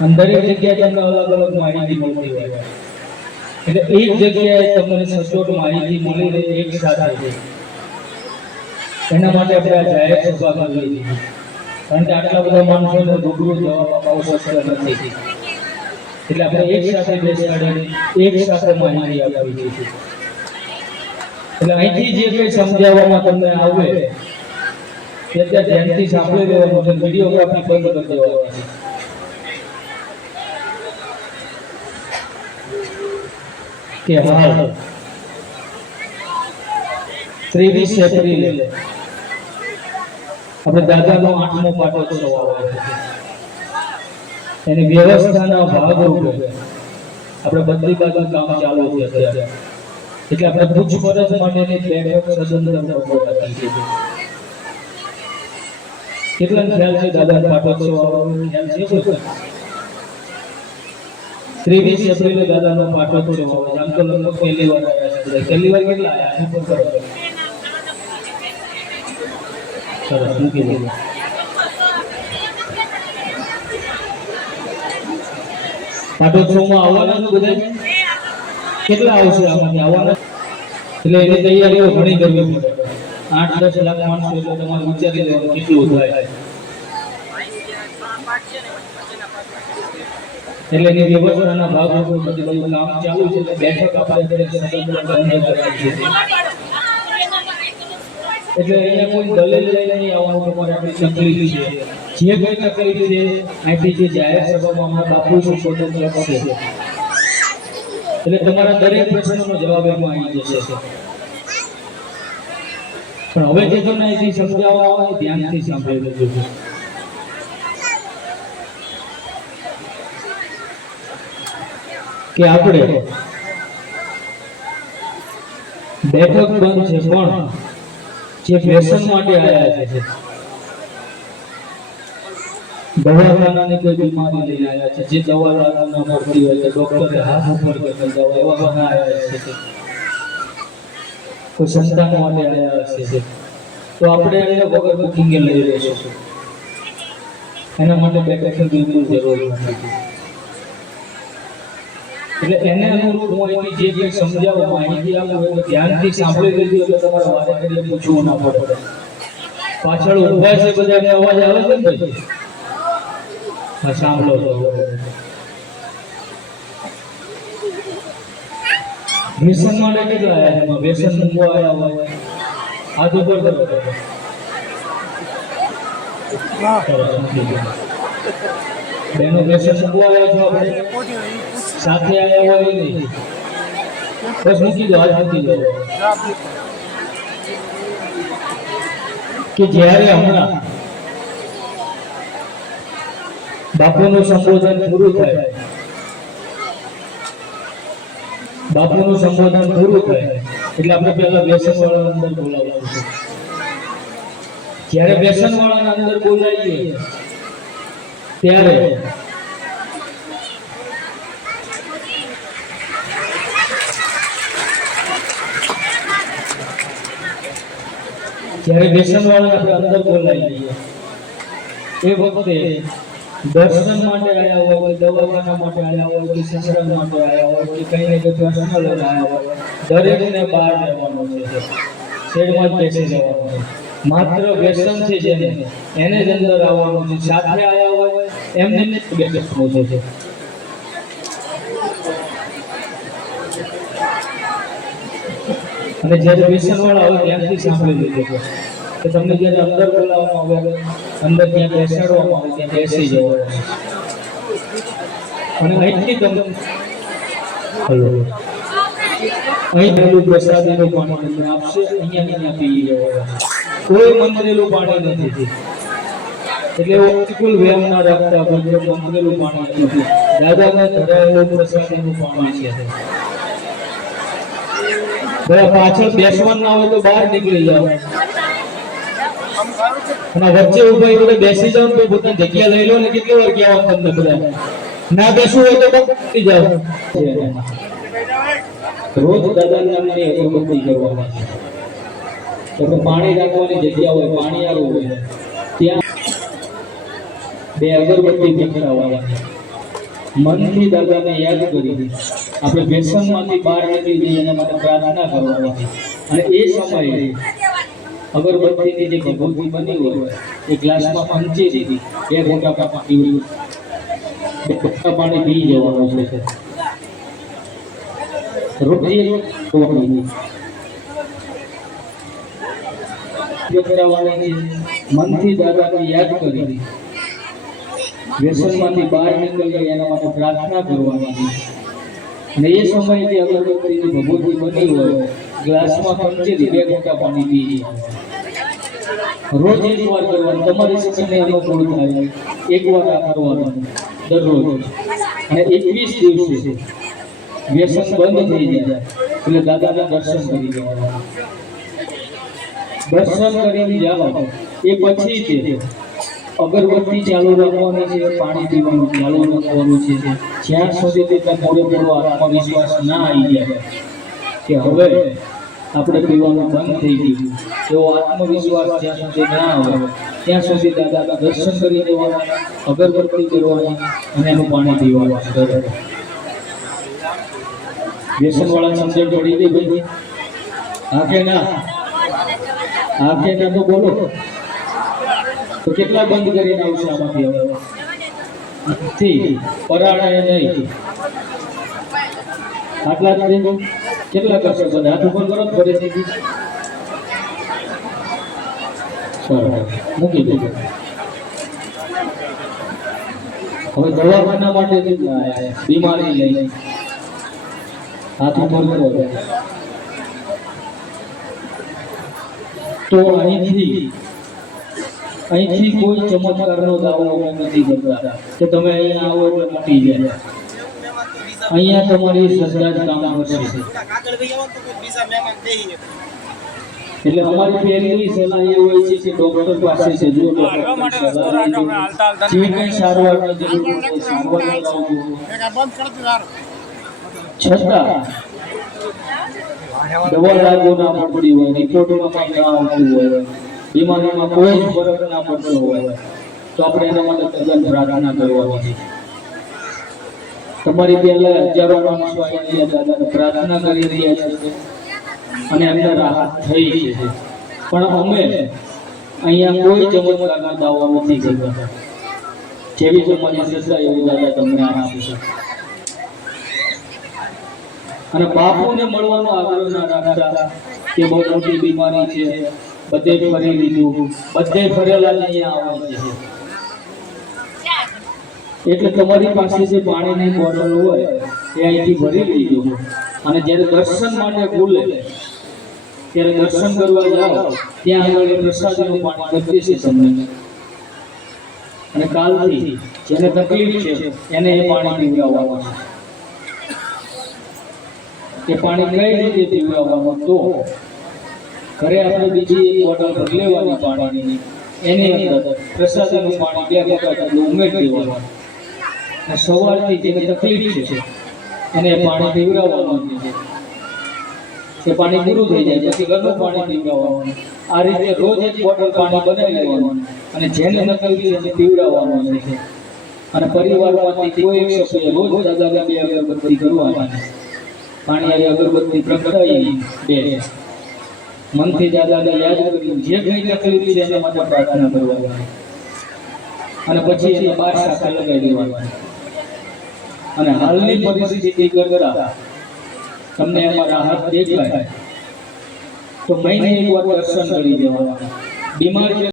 અને દરેક જગ્યાએ તમને અલગ અલગ માહિતી મળતી હોય એટલે એક જગ્યાએ તમને સચોટ માહિતી મળી રહે એક સાથે એના માટે આપણે આ જાહેર સભા કરવી જોઈએ કારણ કે આટલા બધા માણસોને રૂબરૂ જવાબ આપવો શક્ય નથી એટલે આપણે એક સાથે બેસાડીને એક સાથે માહિતી આપવી જોઈએ એટલે અહીંથી જે કંઈ સમજાવવામાં તમને આવે તે ત્યાં ધ્યાનથી સાંભળી લેવાનું છે વિડીયોગ્રાફી બંધ કરી દેવાની કે હાલ 23 એપ્રિલે આપણે દાદાનો 8મો પાટોત્સવ આવે છે એની વ્યવસ્થાના ભાગરૂપે આપણે બધી બાજુ કામ ચાલુ છે અત્યારે એટલે આપણે પૂછપરછ માટેની બેઠક સદંતર રાખી છે કેટલા ખ્યાલ છે દાદાનો પાટોત્સવ આવવાનો ખ્યાલ છે કોઈ 23 એપ્રિલે દાદાનો પાટોત્સવ આવે આમ તો લગભગ પહેલી વાર આવ્યા છે પહેલી વાર કેટલા આવ્યા ઉપર કરો સરસ મૂકી દો પાટોત્સવમાં આવવાના છે બધા કેટલા આવશે આમાંથી આવવાના એટલે એની તૈયારીઓ ઘણી કરવી પડે 8-10 લાખ માણસો એટલે તમારે વિચારી લેવાનું કેટલું થાય એટલે એની વ્યવસ્થાના ભાગરૂપે બધી બધું કામ ચાલુ છે બેઠક આપણે એટલે અહીંયા કોઈ દલીલ લઈને નહીં આવવાનું તમારે આપણી તકલીફ છે જે કંઈ તકલીફ છે અહીંથી જે જાહેર સભામાં હમણાં બાપુ સંબોધન કરશે એટલે તમારા દરેક પ્રશ્નનો જવાબ એમાં આવી જશે પણ હવે જે તમને અહીંથી સમજાવવા આવે ધ્યાનથી સાંભળી લેજો કે આપણે બેઠક બંધ છે પણ જે વ્યસન માટે આવ્યા છે દવાખાનાની કોઈ બીમારી લઈને આવ્યા છે જે દવા ન મળતી હોય તો ડોક્ટરે હાથ ઉપર કરી દવા એવા ઘણા આવ્યા છે કોઈ સંતાન માટે આવ્યા છે તો આપણે એને વગર બુકિંગે લઈ લઈશું એના માટે બેઠકની બિલકુલ જરૂર નથી એટલે એને અનુરૂપ હું અહીંથી જે કંઈ સમજાવું માહિતી આપું એટલે ધ્યાનથી સાંભળી લેજો એટલે તમારે વારે ઘડીએ પૂછવું ના પડે પાછળ ઊભા છે બધાને અવાજ આવે છે ને ભાઈ હા સાંભળો તો વ્યસન માટે કેટલા આવ્યા એમાં વ્યસન મૂકવા આવ્યા હોય હાથ ઉપર કરો બેનો વ્યસન મૂકવા આવ્યા છો આપણે સાથે આવ્યા હોય નહીં બસ મૂકી દો હાથ મૂકી દો કે જ્યારે હમણાં બાપુનું સંબોધન પૂરું થાય બાપુનું સંબોધન પૂરું થાય એટલે આપણે પહેલા વ્યસન વાળા અંદર બોલાવવાનું જ્યારે વ્યસન વાળાને અંદર બોલાવીએ ત્યારે જ્યારે વ્યસન વાળાને આપણે અંદર બોલાવીએ એ વખતે દર્શન માટે આવ્યા હોય કે દવાખાના માટે આવ્યા હોય કે સંગ્રહ માટે આવ્યા હોય કે કઈ ને કઈ પર્સનલ આવ્યા હોય દરેકને બહાર રહેવાનું છે શેડમાં જ બેસી જવાનું છે માત્ર વ્યસન છે જેને એને જ અંદર આવવાનું છે સાથે આવ્યા હોય એમને જ બેસવાનું છે અને જ્યારે વ્યસન વાળા હોય ત્યાંથી સાંભળી લીધું કે તમને જ્યારે અંદર બોલાવવામાં આવે અંદર ત્યાં બેસાડવામાં આવે ત્યાં બેસી જવાનું અને અહીંથી તમને અહીં પેલું પ્રસાદીનું પાણી તમને આપશે અહીંયા પી જવાનું કોઈ મંત્રેલું પાણી નથી એટલે બિલકુલ વેમ ના રાખતા મંત્રેલું પાણી નથી દાદાને ધરાયેલું પ્રસાદીનું પાણી છે પાછળ બેસવાનું ના હોય તો બહાર નીકળી જાવ અને વચ્ચે ઉભા એટલે બેસી જાવ તો પોતાની જગ્યા લઈ લો ને કેટલી વાર કહેવાનું તમને બધા ના બેસવું હોય તો બગડી જાવ રોજ દાદા નામની અગરબત્તી કરવાની તો પાણી રાખવાની જગ્યા હોય પાણી આવ્યું હોય ત્યાં બે અગરબત્તી પકડાવવાની મનથી દાદાને યાદ કરી આપણે વ્યસનમાંથી બહાર નીકળી જઈએ એના માટે પ્રાર્થના કરવાની અને એ સમયે અગરબત્તીની જે ભભૂતિ બની હોય એ ગ્લાસમાં પંચેરી 2 ઘૂંટા પાણી પી જવાનું છે રોટલી મનથી દાદાને યાદ કરી વ્યસનમાંથી બહાર નીકળીએ એના માટે પ્રાર્થના કરવાની અને એ સમયે જે અગરબત્તીની ભભૂતિ બની હોય ગ્લાસમાં પંચેરી 2 ઘૂંટા પાણી પી રોજ એક વાર કરવાનું તમારી શક્તિને અનુકૂળ થાય એક વાર આ કરવાનું દરરોજ અને 21 દિવસે વ્યસન બંધ થઈ જાય એટલે દાદાના દર્શન કરી જવાના દર્શન કરીને જાઓ એ પછી છે અગરબત્તી ચાલુ રાખવાની છે પાણી પીવાનું ચાલુ રાખવાનું છે જ્યાં સુધી તેટલા પૂરેપૂરો આત્મવિશ્વાસ ના આવી જાય કે હવે આપણે પીવાનું બંધ થઈ ગયું એવો આત્મવિશ્વાસ જ્યાં સુધી ના આવે ત્યાં સુધી દાદાના દર્શન કરી દેવાના અગરબત્તી કરવાની અને એનું પાણી પીવાનું વ્યસન વાળા સમજણ પડી ગઈ ભાઈ હા કે ના તો બોલો તો કેટલા બંધ કરીને આવશે આમાંથી હવે પરાણાય નહીં આટલા જ કેટલા કરશે બધા હાથ ઉપર કરો ફરીથી સરસ મૂકી દો હવે દવાખાના માટે બીમારી લઈ હાથ ઉપર કરો તો અહીંથી કોઈ ચમત્કારનો દાવો અમે નથી કરતા કે તમે અહીંયા આવો એટલે મટી જાય અહીંયા તમારી શ્રદ્ધા જ કામ કરશે એટલે અમારી પહેલી સલાહ એ હોય છે કે ડોક્ટર પાસે છે જો જે કંઈ સારવારની જરૂર હોય સારવાર કરાવજો છતાં દવા લાગુ ના પડતી હોય રિપોર્ટમાં કંઈ ના આવતું હોય બીમારીમાં કોઈ જ ફરક ના પડતો હોય તો આપણે એના માટે તદ્દન પ્રાર્થના કરવાની છે તમારી પહેલા હજારો માણસો અહીંયા દાદાને પ્રાર્થના કરી રહ્યા છે અને એમને રાહત થઈ છે પણ અમે અહીંયા કોઈ ચમત્કારનો દાવો નથી કરતા જેવી તમારી શ્રદ્ધા એવી દાદા તમને આપશે અને બાપુને મળવાનો આગ્રહ ના રાખતા કે બહુ મોટી બીમારી છે બધે ફરી લીધું બધે ફરેલા અહીંયા આવે છે એટલે તમારી પાસે જે પાણીની બોટલ હોય એ અહીંથી ભરી લીધો અને જ્યારે દર્શન માટે ખુલે ત્યારે દર્શન કરવા જાઓ ત્યાં આગળ પ્રસાદીનું પાણી બદલે છે તમને અને કાલથી જેને તકલીફ છે એને એ પાણી પીવડાવવાનું છે એ પાણી કઈ રીતે પીવડાવવાનું તો ઘરે આપણે બીજી એક બોટલ બદલેવાની પાણીની એની અંદર પ્રસાદીનું પાણી 2 ઘૂંટા જેટલું ઉમેરી દેવાનું અને સવારથી જેને તકલીફ છે એને પાણી પીવડાવવાનું છે એ પાણી પૂરું થઈ જાય પછી ઘરનું પાણી પીવડાવવાનું આ રીતે રોજ એક બોટલ પાણી બનાવી લેવાનું અને જેને તકલીફ છે એને પીવડાવવાનું છે અને પરિવારમાંથી કોઈ એક સભ્ય રોજ દાદાને 2 અગરબત્તી કરવાની પાણી આવી અગરબત્તી પ્રગટાવી 2 મનથી દાદાને યાદ કરી જે કંઈ તકલીફ છે એના માટે પ્રાર્થના કરવાની અને પછી એને 12 શાખા લગાવી દેવાની અને હાલની પરિસ્થિતિ કરતા તમને એમાં રાહત દેખાય તો મહિને 1 વાર દર્શન કરી દેવાના બીમારી